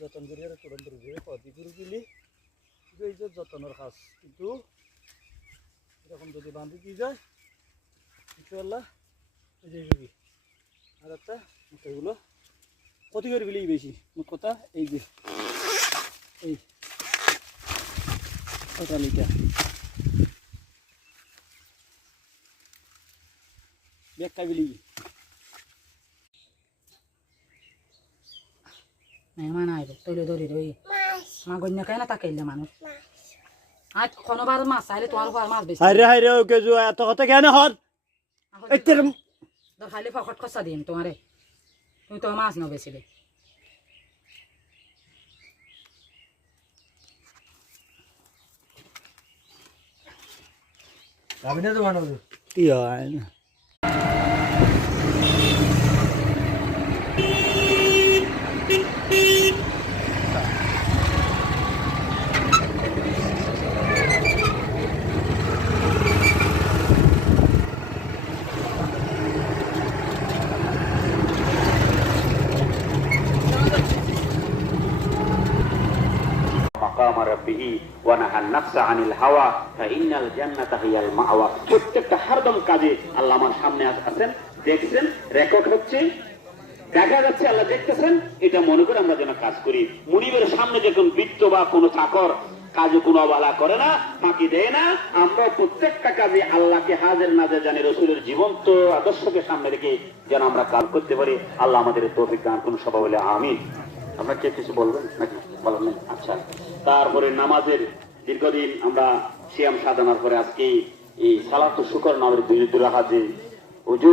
যতন করি আর তুরন্ত রুগী কদি গরু দিলি এই যে যতনের কাজ কিন্তু এরকম যদি বাঁধি দিয়ে যায় ইনশাআল্লাহ এই যে রুগী আর একটা এগুলো ক্ষতি করে গেলেই বেশি মোট কথা এই যে এই ওটা লিটা ব্যাগটা বিলি মেহমান আইব তৈলে ধরি রই মা গণ্য কেন তাকাইলে মানুষ আজ কোনোবার মাছ চাইলে তোমার উপর মাছ বেশি হাইরে ওকে জো এত কথা কেন হর এতের খাইলে ফকট খসা দিম তোমারে তুমি তো মাছ নাও বেশি যাবি না তো মানো কি হয় না মাকাম রাব্বিহি ওয়া নাহান নাফসা আনিল হাওয়া ফাইনাল জান্নাতা হিয়াল মাওয়া। প্রত্যেকটা হরদম কাজে আল্লাহ আমার সামনে আছেন, দেখছেন, রেকর্ড হচ্ছে, দেখা যাচ্ছে, আল্লাহ দেখতেছেন। এটা মনে করে আমরা যেন কাজ করি। মুনিবের সামনে যখন বৃত্ত বা কোনো চাকর কাজে কোনো অবহেলা করে না, ফাঁকি দেয় না, আমরা প্রত্যেকটা কাজে আল্লাহকে হাজির নাজির জানি, রসুলের জীবন্ত আদর্শকে সামনে রেখে যেন আমরা কাজ করতে পারি। আল্লাহ আমাদের তৌফিক দান করুন, সবাই বলে আমিন। আমরা কে কিছু বলবেন নাকি? বলেন না? আচ্ছা, তারপরে নামাজের দীর্ঘদিন আমরা সিয়াম সাধনার পরে আজকে এই সালাতুল শুকর নামের বিরুদ্ধে রাখা যে উজু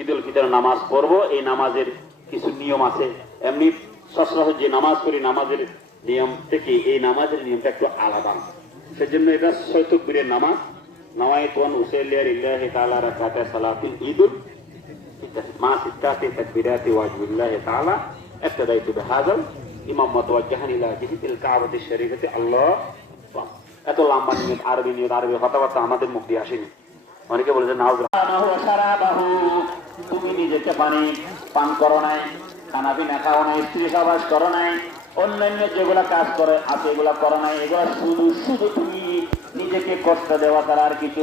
ঈদ উল ফিতর নামাজ পড়বো, এই নামাজের কিছু নিয়ম আছে। এমনি সচরাচর যে নামাজ পড়ি নামাজের নিয়ম থেকে এই নামাজের নিয়মটা একটু আলাদা, সেজন্য এটা 6 তাকবীরের নামাজ। নাওয়াইতুন উসাল্লি লিল্লাহি তাআলা রাকাতা সালাতুল ঈদুল ফিতর মা সিত্তাতি তাকবীরাতি ওয়াজিবিল্লাহি তাআলা ইবতাদাইতু বিহাযাল ইমাম মুতাওয়াজ্জিহান ইলা জিহতিল কাবাতি শরীফাতি আল্লাহ। এত লম্বা নিয়ত, আরবি নিয়ত, আরবি কথাবার্তা আমাদের মুখ দিয়ে আসেনি। অনেকে বলেছে নাও তুমি নিজেকে পানি পান করো নাই, খানা পিনা খাও নাই, স্ত্রী সবাস করো নাই, অন্যান্য যেগুলা কাজ করে আছে এগুলা করো নাই, এগুলা শুধু শুধু তুমি নিজেকে কষ্ট দেওয়া তার আর কিছু